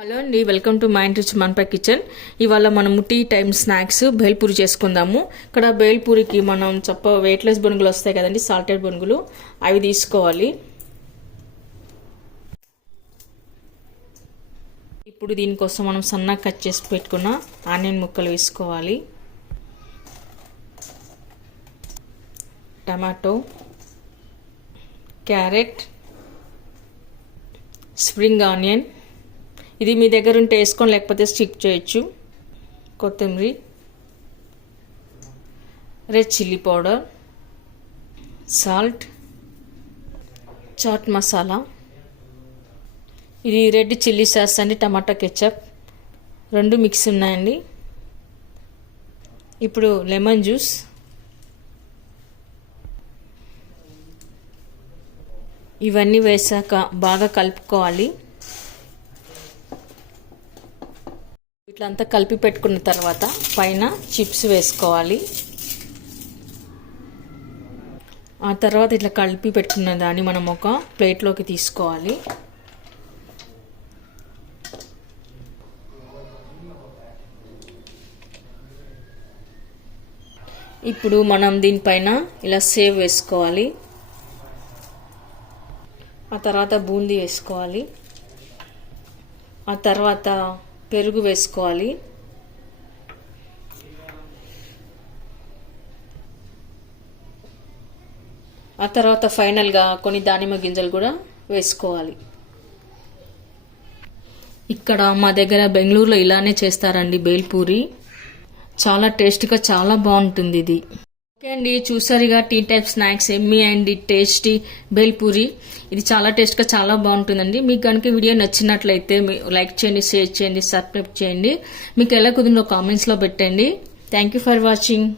Hello అండి, welcome to my rich మన్పా kitchen. ఇవాళ మనము టీ టైమ్ స్నాక్స్ బేల్పూరి చేసుకుందాము. ఇక్కడ బేల్పూరికి మనం వెయిట్లెస్ బొనుగులు వస్తాయి కదండి, సాల్టెడ్ బొనుగులు, అవి తీసుకోవాలి. ఇప్పుడు దీనికోసం మనం సన్నగా కట్ చేసి పెట్టుకున్న ఆనియన్ ముక్కలు వేసుకోవాలి. టమాటో, క్యారెట్, స్ప్రింగ్ ఆనియన్, ఇది మీ దగ్గర ఉంటే వేసుకొని లేకపోతే స్కిప్ చేయొచ్చు. కొత్తిమీర, red chilli powder, salt, chaat masala, ఇది రెడ్ చిల్లీ సాస్ అండి, టమాటా కెచప్, రెండు మిక్స్ ఉన్నాయండి. ఇప్పుడు లెమన్ జ్యూస్, ఇవన్నీ వేసాక బాగా కలుపుకోవాలి. ఇట్లంతా కలిపి పెట్టుకున్న తర్వాత పైన చిప్స్ వేసుకోవాలి. ఆ తర్వాత ఇట్లా కలిపి పెట్టుకున్న దాన్ని మనం ఒక ప్లేట్లోకి తీసుకోవాలి. ఇప్పుడు మనం దీనిపైన ఇలా సేవ్ వేసుకోవాలి. ఆ తర్వాత బూందీ వేసుకోవాలి. ఆ తర్వాత పెరుగు వేసుకోవాలి. ఆ తర్వాత ఫైనల్గా కొన్ని దానిమ్మ గింజలు కూడా వేసుకోవాలి. ఇక్కడ మా దగ్గర బెంగళూరులో ఇలానే చేస్తారండి బేల్పూరి. చాలా టేస్టీగా చాలా బాగుంటుంది ఇది. ఓకే అండి, చూసారుగా tea type snacks yummy and tasty bhelpuri. ఇది చాలా టేస్ట్గా చాలా బాగుంటుందండి. మీకు కనుక వీడియో నచ్చినట్లయితే లైక్ చేయండి, షేర్ చేయండి, సబ్స్క్రైబ్ చేయండి. మీకు ఎలా కుదిరిందో కామెంట్స్లో పెట్టండి. Thank you for watching.